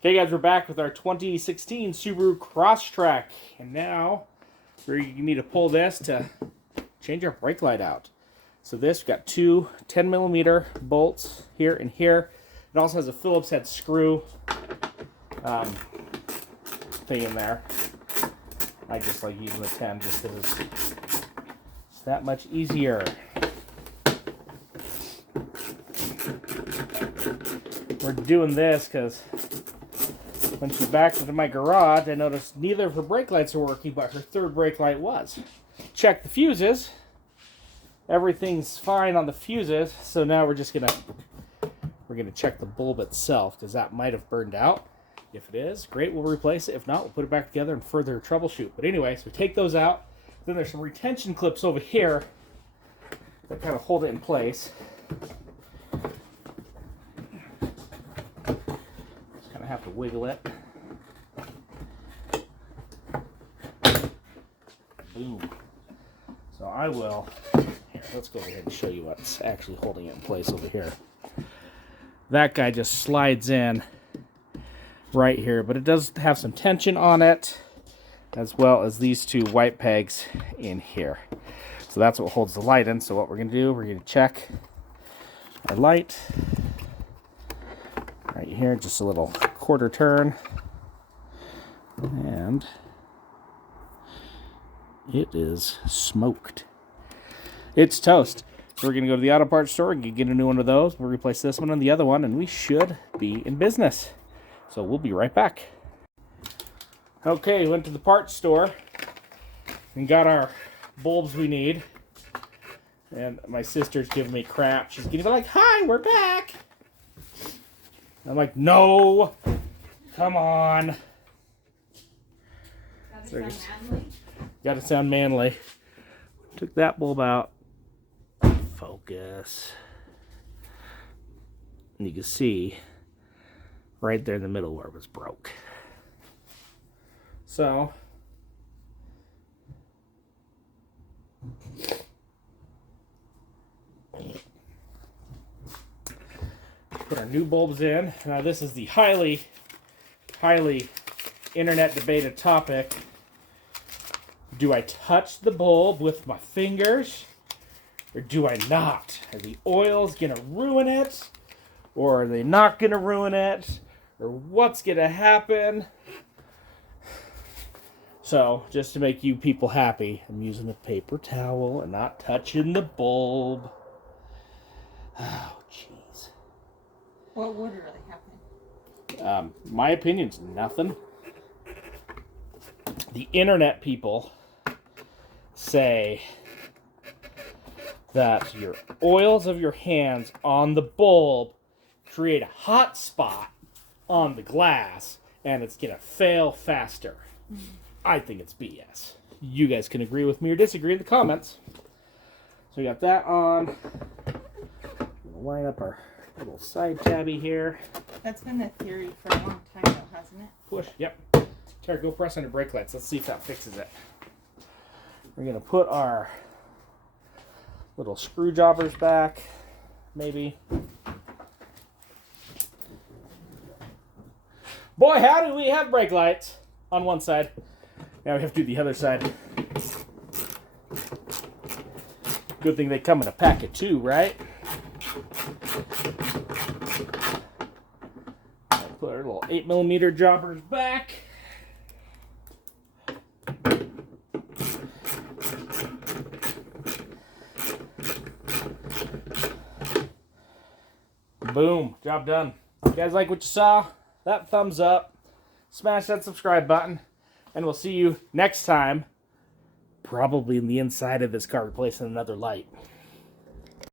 Okay, guys, we're back with our 2016 Subaru Crosstrek, and now we need to pull this to change our brake light out. So this, we've got two 10mm bolts here and here. It also has a Phillips head screw thing in there. I just like using the 10 just because it's that much easier. We're doing this because when she backed into my garage, I noticed neither of her brake lights are working, but her third brake light was. Check the fuses. Everything's fine on the fuses, so now we're gonna check the bulb itself because that might have burned out. If it is, great, we'll replace it. If not, we'll put it back together and further troubleshoot. But anyway, so we take those out. Then there's some retention clips over here that kind of hold it in place. Have to wiggle it. Boom. So I will, here, let's go ahead and show you what's actually holding it in place over here. That guy just slides in right here, but it does have some tension on it, as well as these two white pegs in here. So that's what holds the light in. So what we're going to do, we're going to check our light. Right here, just a little quarter turn, and it is smoked. It's toast. We're going to go to the auto parts store and get a new one of those. We'll replace this one and the other one, and we should be in business. So we'll be right back. Okay, went to the parts store and got our bulbs we need. And my sister's giving me crap. She's getting like, "Hi, we're back." I'm like, "No, come on." Gotta sound manly. Took that bulb out. Focus. And you can see right there in the middle where it was broke. So put our new bulbs in. Now this is the highly internet debated topic. Do I touch the bulb with my fingers or do I not? Are the oils gonna ruin it or are they not gonna ruin it? Or what's gonna happen? So just to make you people happy, I'm using a paper towel and not touching the bulb. Oh, jeez. What would really happen? My opinion's nothing. The internet people say that your oils of your hands on the bulb create a hot spot on the glass and it's gonna fail faster. Mm-hmm. I think it's BS. You guys can agree with me or disagree in the comments. So we got that on. We'll line up our little side tabby here. That's been the theory for a long time though, hasn't it? Push, yep. Tara, go press on your brake lights. Let's see if that fixes it. We're going to put our little screw jobbers back, maybe. Boy, how do we have brake lights on one side? Now we have to do the other side. Good thing they come in a pack of two, right? Put our little 8mm jobbers back. Boom, job done. If you guys like what you saw, that thumbs up, smash that subscribe button, and we'll see you next time, probably in the inside of this car replacing another light.